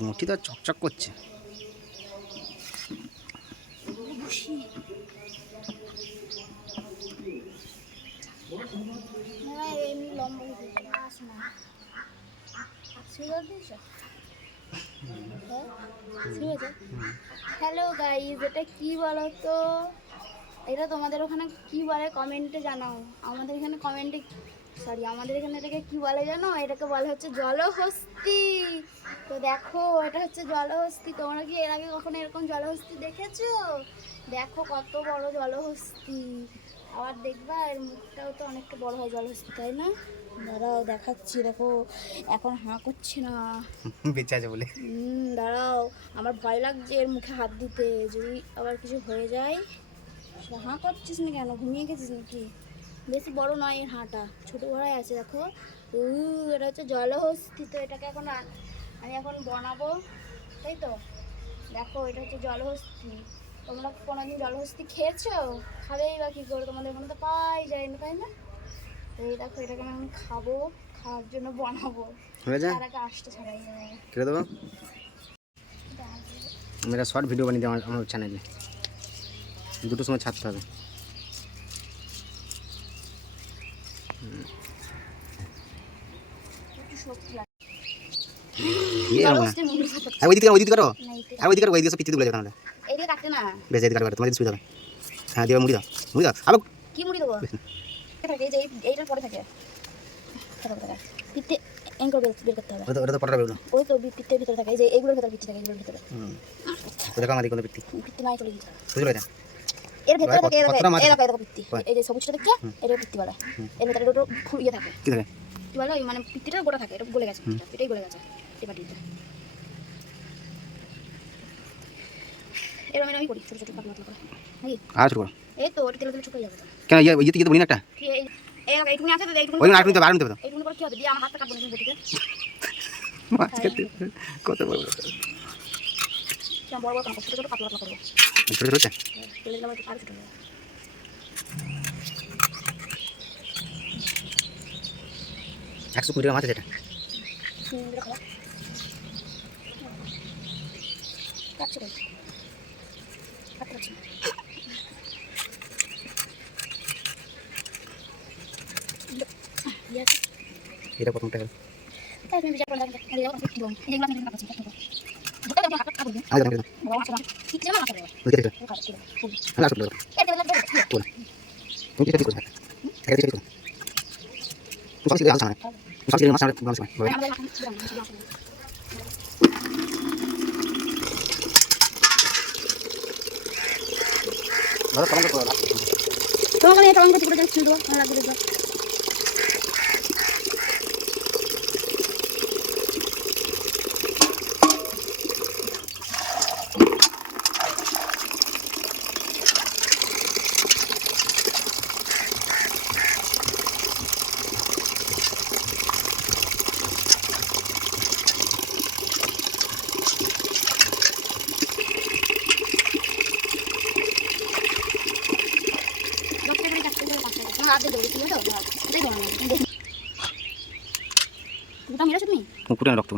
মুঠি তো চকচক করছে। হ্যালো গাইজ, এটা কি বলো তো? এটা তোমাদের ওখানে কি বলে কমেন্টে জানাও। আমাদের এখানে এটাকে কি বলে জানো? এটাকে বলে হচ্ছে জলহস্তি। তো দেখো, এটা হচ্ছে জলহস্তি। তোমরা কি এর আগে কখনো এরকম জলহস্তি দেখেছো? দেখো কত বড় জলহস্তি। আবার দেখবা এর মুখটাও তো অনেকটা বড় হয় জলহস্তি, তাই না? দাঁড়াও দেখাচ্ছি, দেখো এখন হাঁ করছে না, বেঁচে আছে বলে। দাঁড়াও, আমার ভয় লাগছে এর মুখে হাত দিতে, যদি আবার কিছু হয়ে যায়। হাঁ করছিস না কেন? ঘুমিয়ে গেছিস নাকি? বেশি বড় নয় এর হাঁটা, ছোটো বড়াই আছে। দেখো এটা হচ্ছে জলহস্তি। তো এটাকে আমি এখন বানাবো, তাই তো। দেখো এটা হচ্ছে জলহস্তি। তোমরা কোনোদিন জলহস্তি খেয়েছো? খাবেই বা কী করে? তোমাদের ওখানে তো পাই যায় না, তাই না? এই দেখো, এটাকে আমি খাবো, খাওয়ার জন্য বানাবো। তার আগে আসতে ছাড়াই কেটে দেবো। মেরা শর্ট ভিডিও বানিয়ে দেবো আমার চ্যানেলে, 2টোর সময় ছাড়তে হবে। ওইদিকে করো, আর ওইদিকে করো, ওইদিকে সব পিছিয়ে তুলে যাবে তাহলে। এইদিকে কাটতে না, বেশ এদিকে কাটো, তোমাদের সুবিধা হবে। হ্যাঁ দিয়ে মুড়ি দাও, আলো কি মুড়ি দেবো? থাকে এই যে এইটার পরে থাকে পিঠে এং করে বের করতে হবে। ওটা তো পড়া বেরোলো, ওই তো পিঠের ভিতরে থাকে, এই যে এইগুলোর ভিতরে পিঠে থাকে, এগুলোর ভিতরে। তো দেখো আমাদের কোনো পিঠি নাই চলে গেছে, বুঝলো? এটা এর ভিতরে থাকে, এরকম পিঠি, এই যে সবুজটা দেখছো, এর পিঠি বলে। এর ভিতরে দুটো ইয়ে থাকে, কি থাকে কি বলে, মানে পিঠিটা গোটা থাকে, এটা গলে গেছে, এটাই গলে গেছে এই পাটিতে। এর আমি করি ছোট ছোট পাতলা পাতলা করে নাকি? আর ছোট করো, এই তো ওটা তেলে তেলে শুকিয়ে যাবে। কেন ইয়ে তো বলি না একটা এইটুকুনি আছে, এইটুকুনি ওই আটুনি তো আটুনি তো এইটুকুনি করে কি হবে? দিয়ে আমার হাতটা কাটবো না বটিতে, মাছ খেতে কত বড় বড় বড় কাটবো, ছোট ছোট পাতলা পাতলা করবো। ছোট ছোট তেলে দিলাম একটু, আরো ছোট হবে। একশো 20 টাকা মাছ আছে এটা। কাটছে কই? কাটতে পারছি না। এটা প্রথম টাকা তাই তুমি বিচার করে দেখো, এই দেখো কি বল, এই যেগুলো আমি কাটছি কত কত। আগে দাও বাবা আছে না, ঠিক আছে না আছে বাবা। ওই দেখো আমি আসলে বলবো বল তুমি কি করছ? এটা কি করছ? তুমি সব কিছু আসছ না, সব কিছু মাছ আমরা বলছ না দাদা কমেন্ট করো, তোমাকে আমি টমেটো পুরো জাস্ট ছিল ভালো লাগবে দেখো। কুকুরের রক্ত